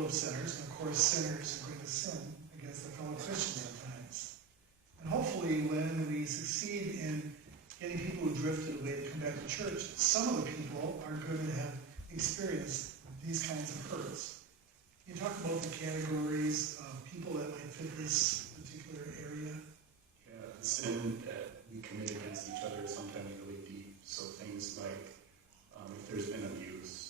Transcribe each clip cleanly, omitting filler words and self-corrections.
full of sinners, and of course sinners are going to sin against their fellow Christians sometimes. And hopefully when we succeed in getting people who drifted away to come back to church, some of the people are going to have experienced these kinds of hurts. Can you talk about the categories of people that might fit this particular area? Yeah, the sin that we commit against each other is sometimes really deep. So things like if there's been abuse,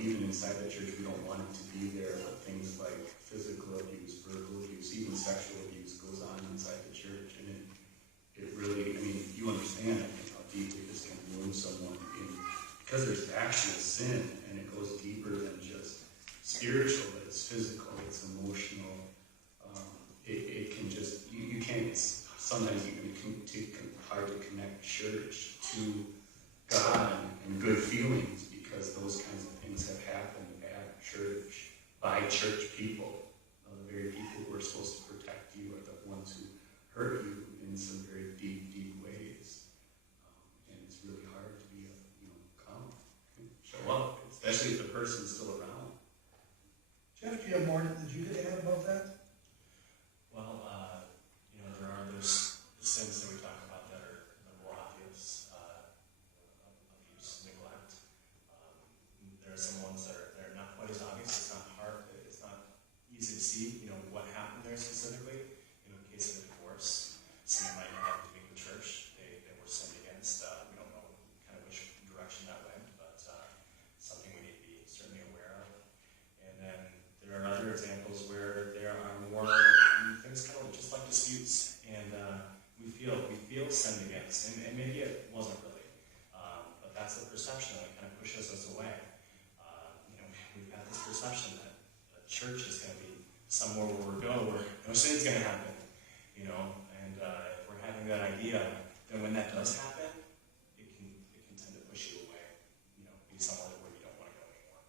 even inside the church, we don't want it to be there, but things like physical abuse, verbal abuse, even sexual abuse goes on inside the church. And it really, you understand, I think, how deeply this can wound someone because there's actual sin, and it goes deeper than just spiritual, but it's physical, it's emotional. It can just, you can't, sometimes even hard to connect church to God and good feelings, because those kinds of things have happened at church by church people. The very people who are supposed to protect you are the ones who hurt you in some very deep, deep ways. And it's really hard to be, come and show up, especially if the person's still around. Jeff, do you have more that you could add about that? Well, there are those sins that we talk about that are the more obvious, abuse, neglect. There are some ones that are not quite as obvious. It's not hard. It's not easy to see, what happened there specifically. In the case of a divorce, someone might have to leave the church. They were sinned against. We don't know kind of which direction that went, but something we need to be certainly aware of. And then there are other examples where there are more things kind of just like disputes, and we feel sinned against, and maybe it wasn't really, but that's the perception that kind of pushes us away. We've got this perception that the church is going to be somewhere where we go where no sin's going to happen, and if we're having that idea, then when that does happen, it can tend to push you away, be somewhere where you don't want to go anymore.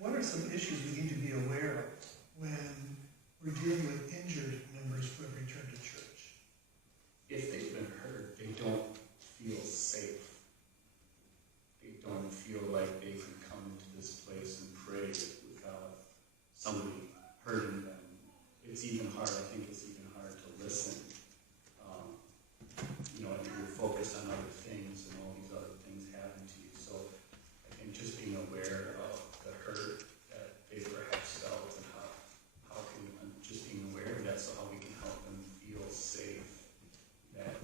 What are some issues we need to be aware of when we're dealing with injured members who have returned to church? If they've been hurt, they don't feel safe. They don't feel like they can come into this place and pray without somebody hurting them. It's even hard. I think it's even hard to listen. And you're focused on other things, and all these other things happen to you. So I think just being aware of the hurt that they perhaps felt, and how can just being aware of that, so how we can help them feel safe, that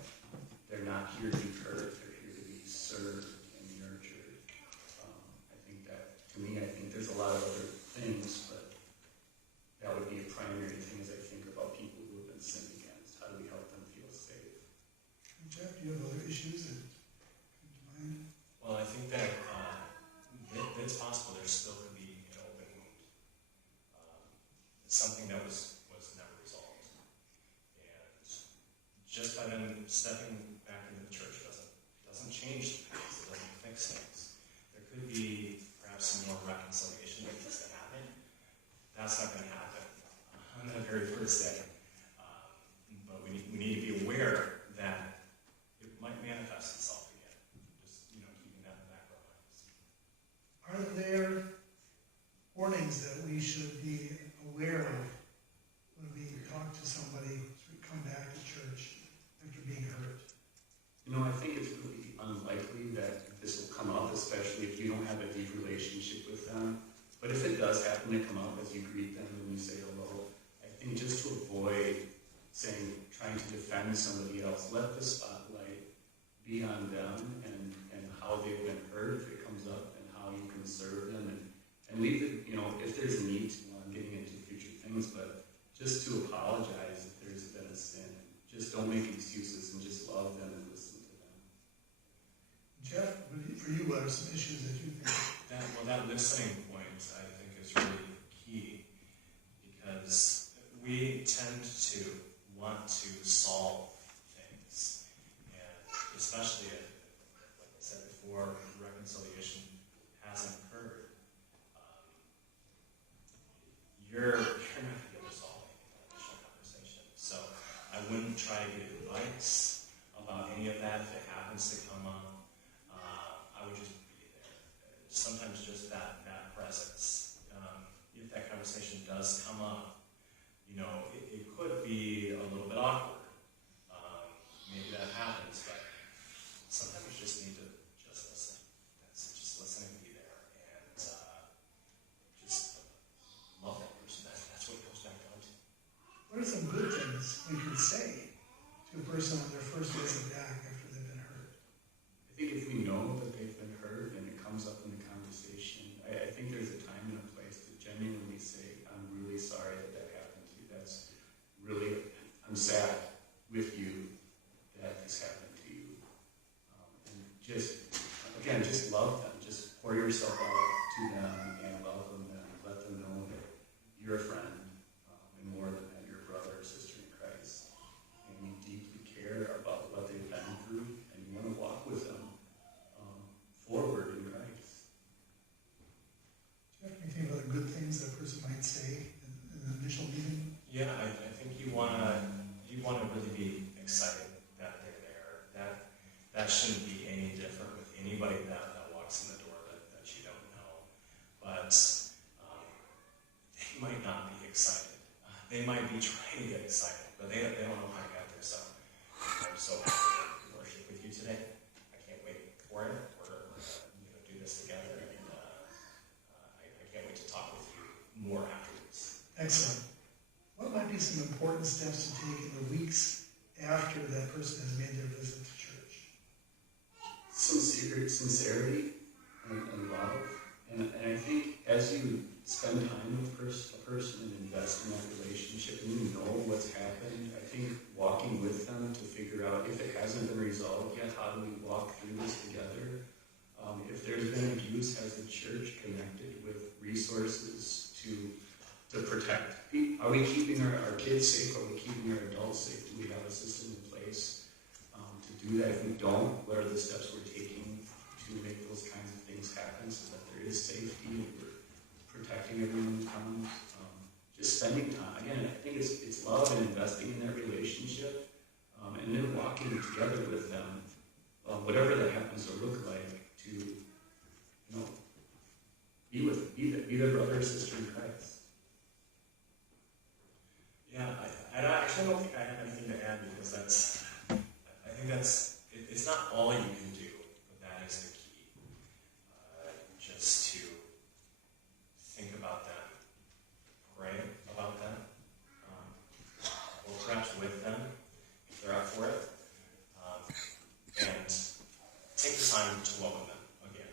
they're not here to be hurt, they're here to be served and nurtured. I think there's a lot of other things, but that would be a primary thing as I think about people who have been sinned against. How do we help them feel safe? Jeff, do you have other issues that come to mind? Well, I think that it's possible there still could be an open wound. It's something that was never resolved. And just by them stepping back into the church doesn't change the past. It doesn't fix things. There could be perhaps some more reconciliation that needs to happen. That's not going to happen on the very first day. But we need to be aware that it might manifest itself again. Just keeping that in the back of our minds. Are there warnings that we should be aware of when we talk to somebody who come back to church after being hurt? I think it's really unlikely that this will come up, especially if you don't have a deep relationship with them. But if it does happen to come up as you greet them and you say hello, I think just to avoid trying to defend somebody else, let the spotlight be on them and how they've been hurt if it comes up, and how you can serve them, and leave it, if there's a need to, getting into future things, but just to apologize if there's been a sin. Just don't make excuses, and just love them and listen to them. Jeff, for you, what are some issues that you think? That listening point, I think, is really key, because we tend to want to solve things, and especially if, like I said before, reconciliation hasn't occurred, you're not going to be able to solve any initial conversation. So I wouldn't try to get advice about any of that if it happens to come up. I would just be there. Sometimes just that presence conversation does come up, it could be a little bit awkward. Maybe that happens, but sometimes you just need to just listen. Just listen and be there, and just love that person. That's what it comes back down to. What are some good things we could say to a person on their first visit back after they've been hurt? I think if we know that they've been hurt and it comes up in the conversation, I think there's a time and a place to genuinely say, I'm really sorry that happened to you. That's really, I'm sad with you that this happened to you. And just love them. Just pour yourself out to them and welcome them. Let them know that you're a friend, and more than that, you're a brother or sister in Christ. And you deeply care about what they've been through, and you want to walk with them forward in Christ. Do you have anything about the good things that a person might say in the initial meeting? Yeah, I think you wanna really be excited that they're there. That shouldn't be any different with anybody that walks in the door that you don't know. But they might not be excited. They might be trying to get excited, but they don't know how to get there. So I'm so happy to worship with you today. I can't wait for it. We're gonna do this together, and I can't wait to talk with you more afterwards. Excellent. What might be some important steps to take in the weeks after that person has made their visit to church? Sincerity and love. And I think as you spend time with a person and invest in that relationship and you know what's happened, I think walking with them to figure out if it hasn't been resolved yet, how do we walk through this together? If there's been abuse, has the church connected with resources to protect? Are we keeping our kids safe? Are we keeping our adults safe? Do we have a system in place to do that? If we don't, what are the steps we're taking to make those kinds of things happen so that there is safety and we're protecting everyone who comes? Just spending time. Again, I think it's love and investing in that relationship and then walking together with them, whatever that happens to look like, to be their brother or sister in Christ. Yeah, I actually don't think I have anything to add because it's not all you can do, but that is the key. Just to think about them, pray about them, or perhaps with them if they're up for it, and take the time to welcome them again.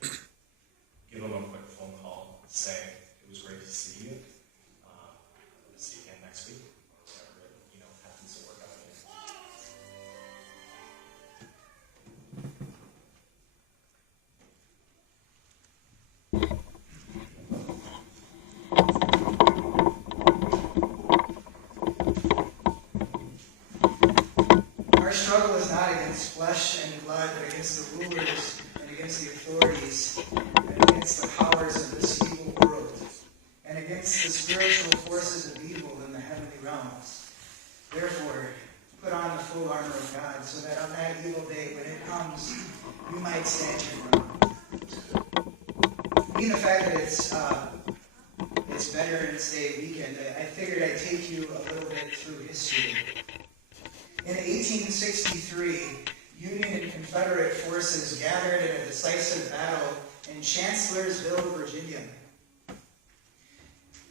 Give them a quick phone call, say, it was great to see you. We'll see you again next week. Whatever happens to work out again. Our struggle is not against flesh and blood, but against the rulers and against the authorities and against the powers of this evil world and against the spiritual forces of evil in the heavenly realms. Therefore, put on the full armor of God so that on that evil day when it comes, you might stand your ground. Being the fact that it's Veterans Day weekend, I figured I'd take you a little bit through history. In 1863, Union and Confederate forces gathered in a decisive battle in Chancellorsville, Virginia.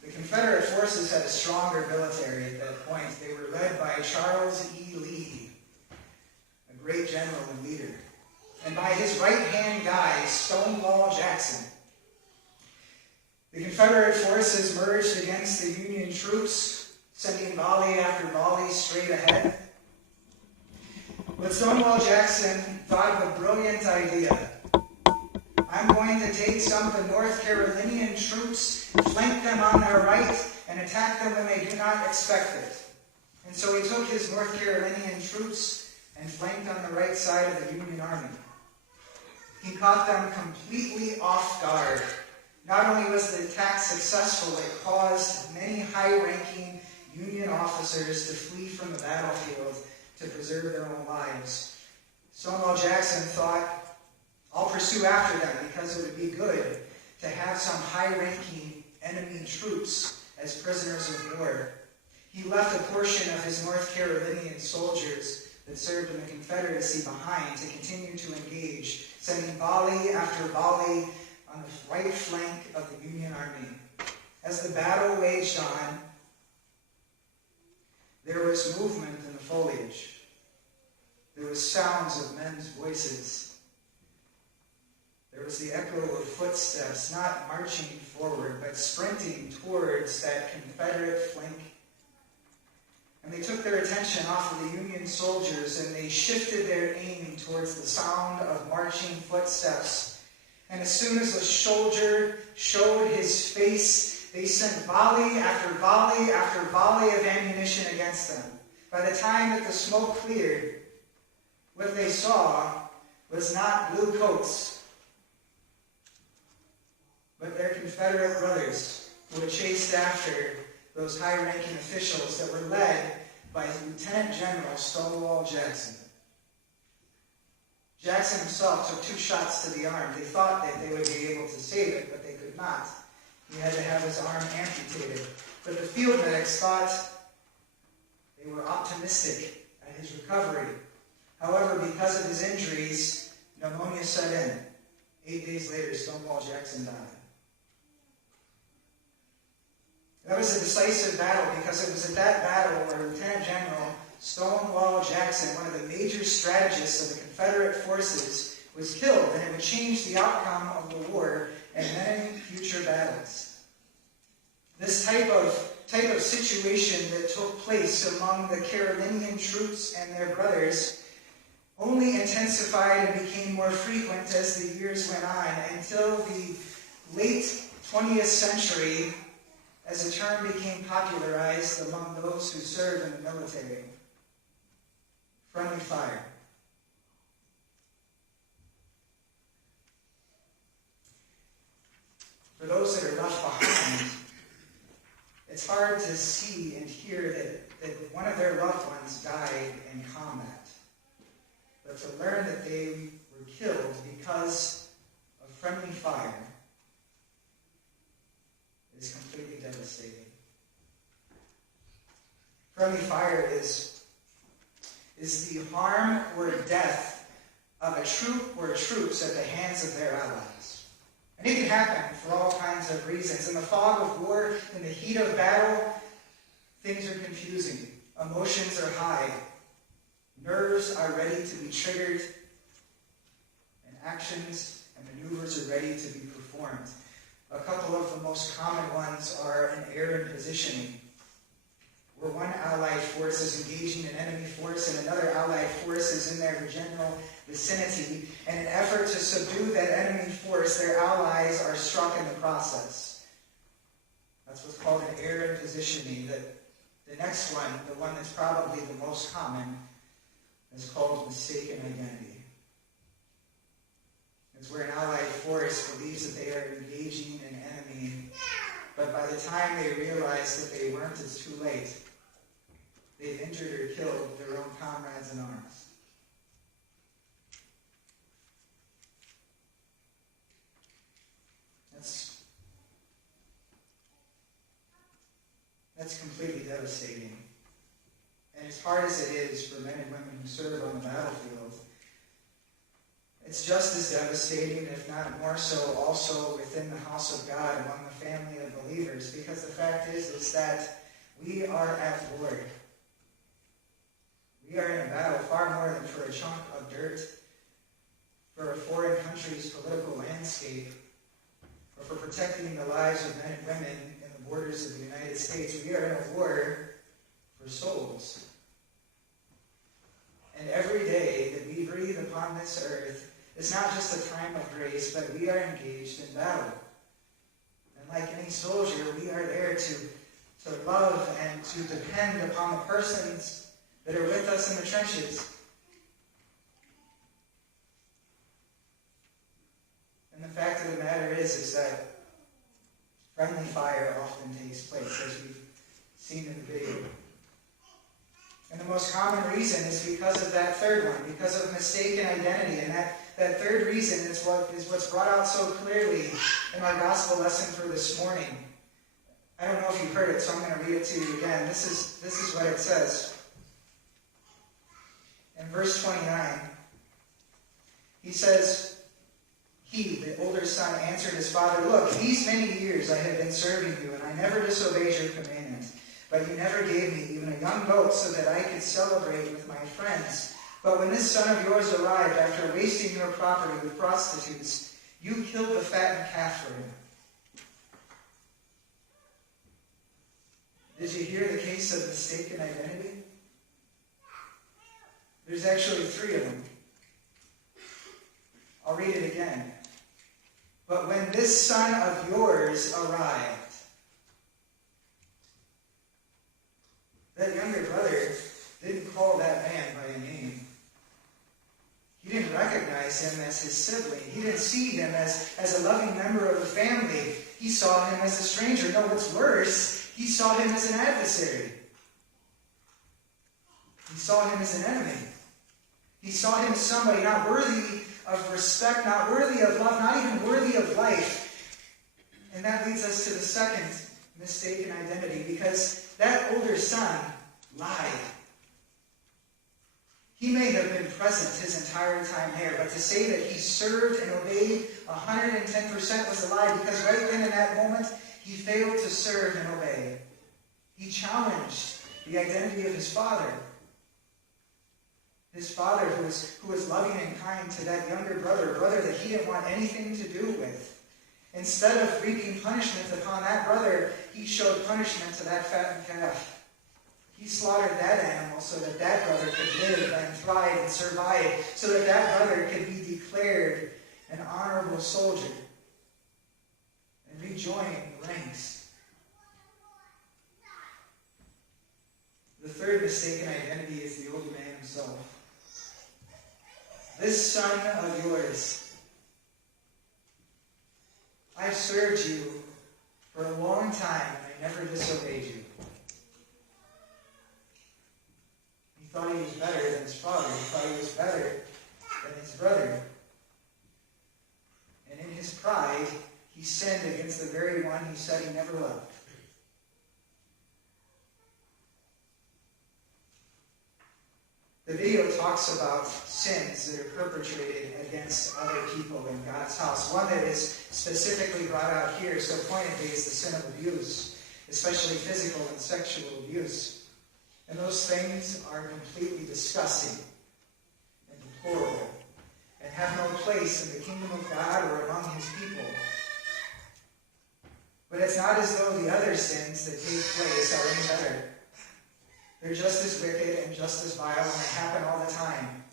The Confederate forces had a stronger military at that point. They were led by Charles E. Lee, a great general and leader, and by his right-hand guy, Stonewall Jackson. The Confederate forces merged against the Union troops, sending volley after volley straight ahead. But Stonewall Jackson thought of a brilliant idea. I'm going to take some of the North Carolinian troops, flank them on their right, and attack them when they do not expect it. And so he took his North Carolinian troops and flanked on the right side of the Union Army. He caught them completely off guard. Not only was the attack successful, it caused many high-ranking Union officers to flee from the battlefield to preserve their own lives. Stonewall Jackson thought, I'll pursue after them because it would be good to have some high-ranking enemy troops as prisoners of war. He left a portion of his North Carolinian soldiers that served in the Confederacy behind to continue to engage, sending volley after volley on the right flank of the Union Army. As the battle waged on, there was movement in the foliage. There was sounds of men's voices. There was the echo of footsteps, not marching forward, but sprinting towards that Confederate flank. And they took their attention off of the Union soldiers, and they shifted their aim towards the sound of marching footsteps. And as soon as the soldier showed his face, they sent volley after volley after volley of ammunition against them. By the time that the smoke cleared, what they saw was not blue coats, but their Confederate brothers who had chased after those high-ranking officials that were led by Lieutenant General Stonewall Jackson. Jackson himself took 2 shots to the arm. They thought that they would be able to save it, but they could not. He had to have his arm amputated. But the field medics thought they were optimistic at his recovery. However, because of his injuries, pneumonia set in. 8 days later, Stonewall Jackson died. That was a decisive battle because it was at that battle where Lieutenant General Stonewall Jackson, one of the major strategists of the Confederate forces, was killed, and it would change the outcome of the war and many future battles. This type of situation that took place among the Carolinian troops and their brothers only intensified and became more frequent as the years went on until the late 20th century, as the term became popularized among those who served in the military. Friendly fire. For those that are left behind, it's hard to see and hear that one of their loved ones died in combat. But to learn that they were killed because of friendly fire is completely devastating. Friendly fire is the harm or death of a troop or troops at the hands of their allies. And it can happen for all kinds of reasons. In the fog of war, in the heat of battle, things are confusing. Emotions are high. Nerves are ready to be triggered. And actions and maneuvers are ready to be performed. A couple of the most common ones are an air and positioning, where one allied force is engaging an enemy force and another allied force is in their general vicinity. In an effort to subdue that enemy force, their allies are struck in the process. That's what's called an air and positioning. The next one, the one that's probably the most common, is called mistaken identity. It's where an allied force believes that they are engaging an enemy, but by the time they realize that they weren't, it's too late. They've injured or killed their own comrades in arms. That's completely devastating. And as hard as it is for men and women who serve on the battlefield, it's just as devastating, if not more so, also within the house of God, among the family of believers, because the fact is that we are at war. We are in a battle far more than for a chunk of dirt, for a foreign country's political landscape, or for protecting the lives of men and women in the borders of the United States. We are in a war for souls. And every day that we breathe upon this earth is not just a time of grace, but we are engaged in battle. And like any soldier, we are there to love and to depend upon the persons that are with us in the trenches. And the fact of the matter is that friendly fire often takes place, as we've seen in the video. And the most common reason is because of that third one, because of mistaken identity. And that third reason is what's brought out so clearly in our gospel lesson for this morning. I don't know if you've heard it, so I'm going to read it to you again. This is what it says. In verse 29, he says, he, the older son, answered his father, look, these many years I have been serving you, and I never disobeyed your commandment. But you never gave me even a young goat so that I could celebrate with my friends. But when this son of yours arrived, after wasting your property with prostitutes, you killed the fattened calf for him. Did you hear the case of mistaken identity? There's actually 3 of them. I'll read it again. But when this son of yours arrived, that younger brother didn't call that man by a name. He didn't recognize him as his sibling. He didn't see him as a loving member of the family. He saw him as a stranger. No, what's worse, he saw him as an adversary. He saw him as an enemy. He saw him as somebody not worthy of respect, not worthy of love, not even worthy of life. And that leads us to the second mistaken identity, because that older son lied. He may have been present his entire time there, but to say that he served and obeyed 110% was a lie, because right then in that moment, he failed to serve and obey. He challenged the identity of his father. His father who was loving and kind to that younger brother, a brother that he didn't want anything to do with. Instead of wreaking punishment upon that brother, he showed punishment to that fattened calf. He slaughtered that animal so that that brother could live and thrive and survive, so that that brother could be declared an honorable soldier and rejoin the ranks. The third mistaken identity is the older man himself. This son of yours, I've served you for a long time, and I never disobeyed you. He thought he was better than his father. He thought he was better than his brother. And in his pride, he sinned against the very one he said he never loved. The video talks about sins that are perpetrated against other people in God's house. One that is specifically brought out here so pointedly is the sin of abuse, especially physical and sexual abuse. And those things are completely disgusting and deplorable and have no place in the kingdom of God or among his people. But it's not as though the other sins that take place are any better. They're just as wicked and just as vile, and they happen all the time.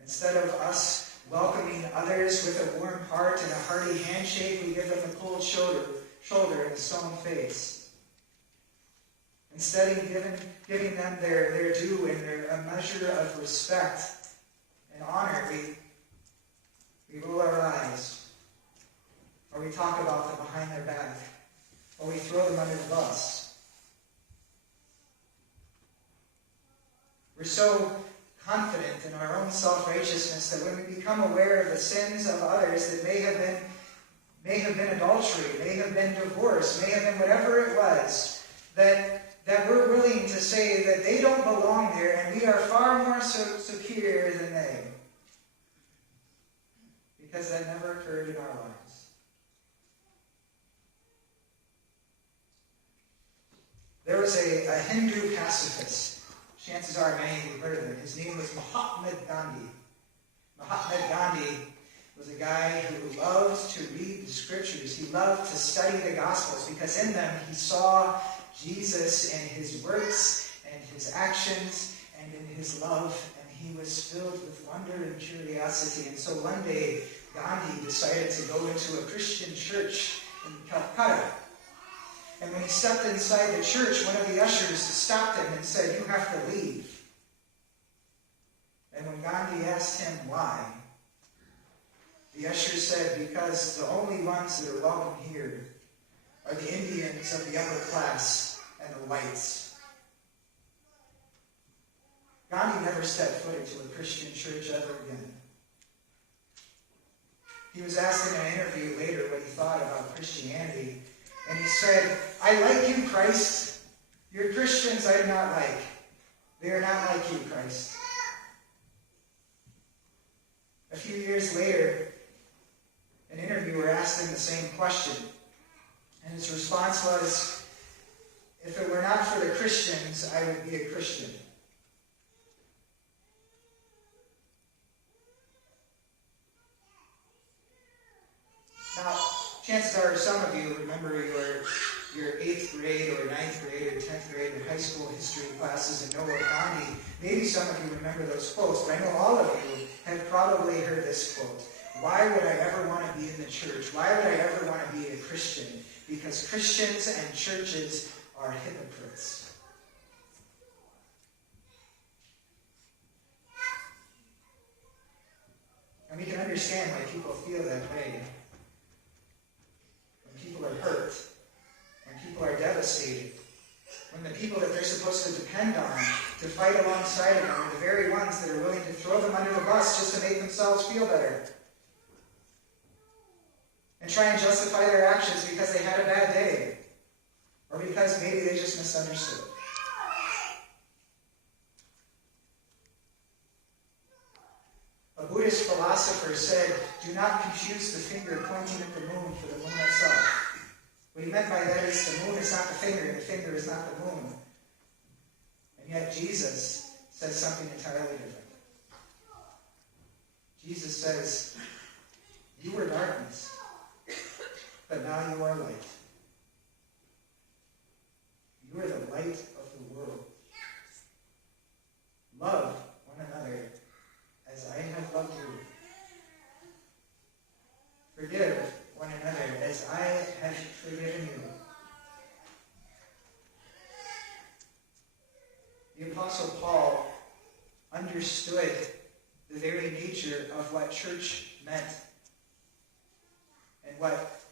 Instead of us welcoming others with a warm heart and a hearty handshake, we give them a cold shoulder and a stone face. Instead of giving them their due and a measure of respect and honor, we roll our eyes, or we talk about them behind their back, or we throw them under the bus. We're so confident in our own self-righteousness that when we become aware of the sins of others that may have been adultery, may have been divorce, may have been whatever it was, that we're willing to say that they don't belong there and we are far more superior than they. Because that never occurred in our lives. There was a Hindu pacifist. Chances are many of you have heard of him. His name was Mahatma Gandhi. Mahatma Gandhi was a guy who loved to read the scriptures. He loved to study the Gospels because in them he saw Jesus and his works and his actions and in his love, and he was filled with wonder and curiosity. And so one day, Gandhi decided to go into a Christian church in Calcutta. And when he stepped inside the church, one of the ushers stopped him and said, "You have to leave." And when Gandhi asked him why, the usher said, "Because the only ones that are welcome here are the Indians of the upper class and the whites." Gandhi never stepped foot into a Christian church ever again. He was asked in an interview later what he thought about Christianity, and he said, "I like you, Christ. Your Christians I do not like. They are not like you, Christ." A few years later, an interviewer asked him the same question, and his response was, "If it were not for the Christians, I would be a Christian." Now, chances are some of you remember your 8th grade or 9th grade or 10th grade or high school history classes and know what Gandhi. Maybe some of you remember those quotes, but I know all of you have probably heard this quote. "Why would I ever want to be in the church? Why would I ever want to be a Christian? Because Christians and churches are hypocrites." And we can understand why people feel that way. When people are hurt, when people are devastated, when the people that they're supposed to depend on to fight alongside of them are the very ones that are willing to throw them under the bus just to make themselves feel better. And try and justify their actions because they had a bad day. Or because maybe they just misunderstood. A Buddhist philosopher said, "Do not confuse the finger pointing at the moon for the moon itself." What he meant by that is the moon is not the finger is not the moon. And yet Jesus says something entirely different. Jesus says, "You were darkness, but now you are light. You are the light of the world. Love one another as I have loved you. Forgive one another as I have forgiven you." The Apostle Paul understood the very nature of what church meant and what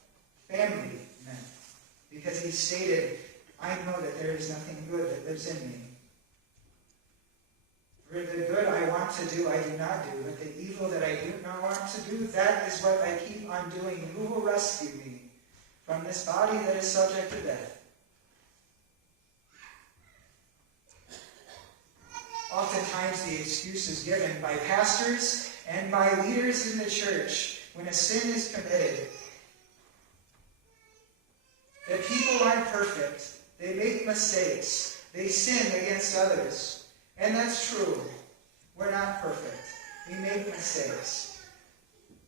family meant, because he stated, "I know that there is nothing good that lives in me. For the good I want to do, I do not do, but the evil that I do not want to do, that is what I keep on doing. Who will rescue me from this body that is subject to death?" Oftentimes the excuse is given by pastors and by leaders in the church when a sin is committed that people aren't perfect. They make mistakes. They sin against others. And that's true. We're not perfect. We make mistakes.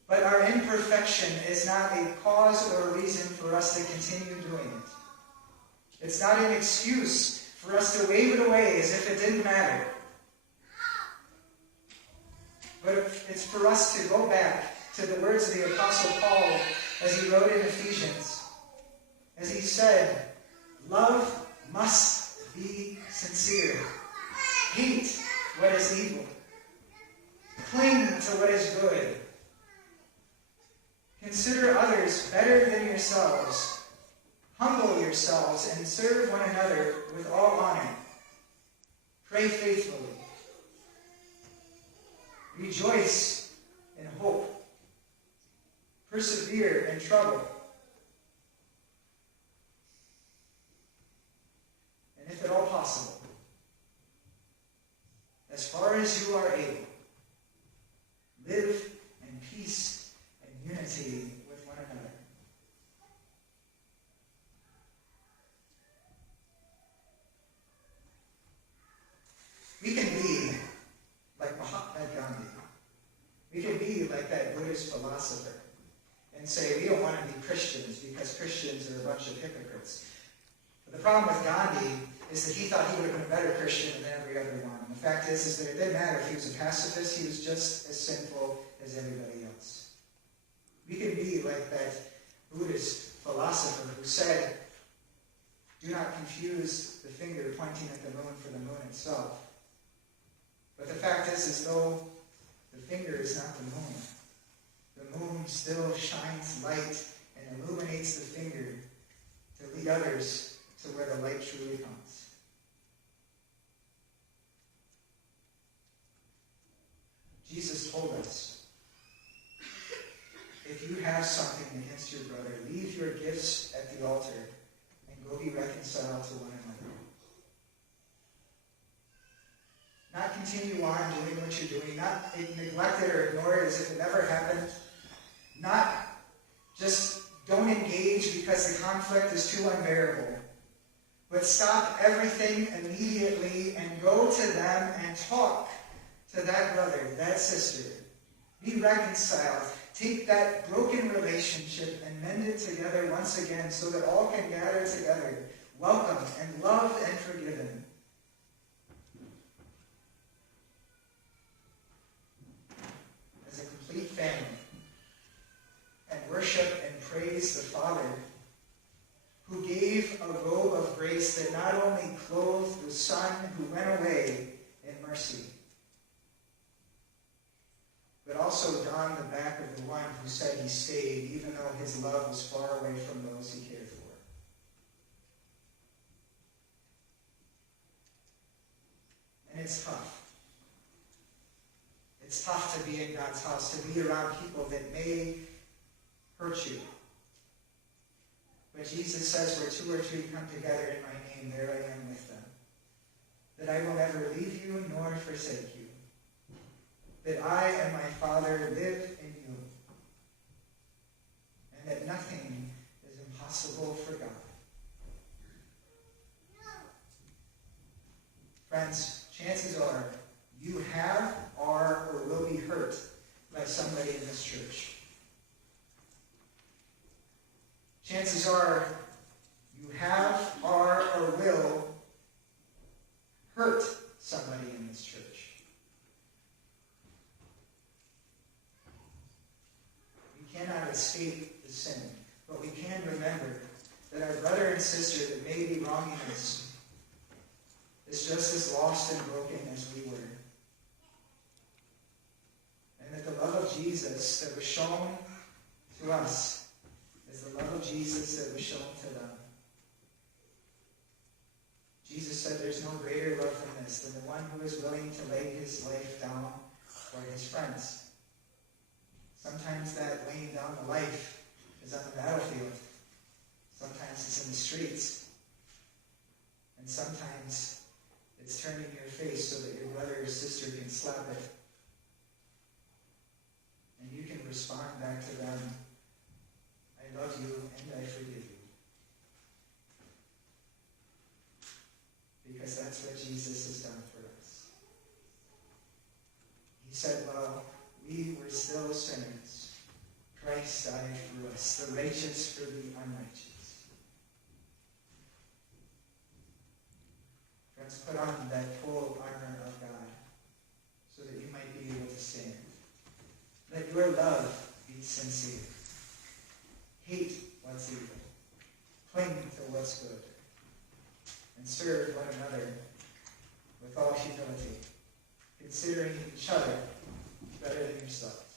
But our imperfection is not a cause or a reason for us to continue doing it. It's not an excuse for us to wave it away as if it didn't matter. But it's for us to go back to the words of the Apostle Paul as he wrote in Ephesians. As he said, "Love must be sincere. Hate what is evil. Cling to what is good. Consider others better than yourselves. Humble yourselves and serve one another with all honor. Pray faithfully. Rejoice in hope. Persevere in trouble. And if at all possible, as far as you are able, live in peace and unity with one another." We can be like Mahatma Gandhi. We can be like that Buddhist philosopher and say we don't want to be Christians because Christians are a bunch of hypocrites. But the problem with Gandhi is that he thought he would have been a better Christian than every other one. And the fact is that it didn't matter if he was a pacifist, he was just as sinful as everybody else. We can be like that Buddhist philosopher who said, "Do not confuse the finger pointing at the moon for the moon itself." But the fact is though the finger is not the moon still shines light and illuminates the finger to lead others to where the light truly comes. Jesus told us, "If have something against your brother, leave your gifts at the altar and go be reconciled to one another. Not continue on doing what you're doing, not neglect it or ignore it as if it never happened. Not just don't engage because the conflict is too unbearable. But stop everything immediately and go to them and talk to that brother, that sister. Be reconciled. Take that broken relationship and mend it together once again so that all can gather together, welcomed and loved and forgiven. As a complete family, and worship and praise the Father, who gave a robe of grace that not only clothed the Son who went away in mercy, but also donned the back of the one who said he stayed, even though his love was far away from those he cared for. And it's tough. It's tough to be in God's house, to be around people that may hurt you. But Jesus says, where two or three come together in my name, there I am with them. That I will never leave you nor forsake you. That I and my Father live in you. And that nothing is impossible for God. Friends, chances are you have, are, or will be hurt by somebody in this church. Chances are you have, are, or will hurt somebody in this church. We cannot escape the sin, but we can remember that our brother and sister that may be wronging us is just as lost and broken as we were. And that the love of Jesus that was shown to us is the love of Jesus that was shown to them. Jesus said there's no greater love than this, than the one who is willing to lay his life down for his friends. Sometimes that laying down the life is on the battlefield. Sometimes it's in the streets. And sometimes it's turning your face so that your brother or sister can slap it. And you can respond back to them, I love you and I forgive you. Because that's what Jesus has done for us. He said, while we were still sinners, Christ died for us, the righteous for the unrighteous. Friends, put on that full armor of God so that you might be able to stand. Let your love be sincere. Hate what's evil. Cling to what's good. And serve one another with all humility, considering each other better than yourself.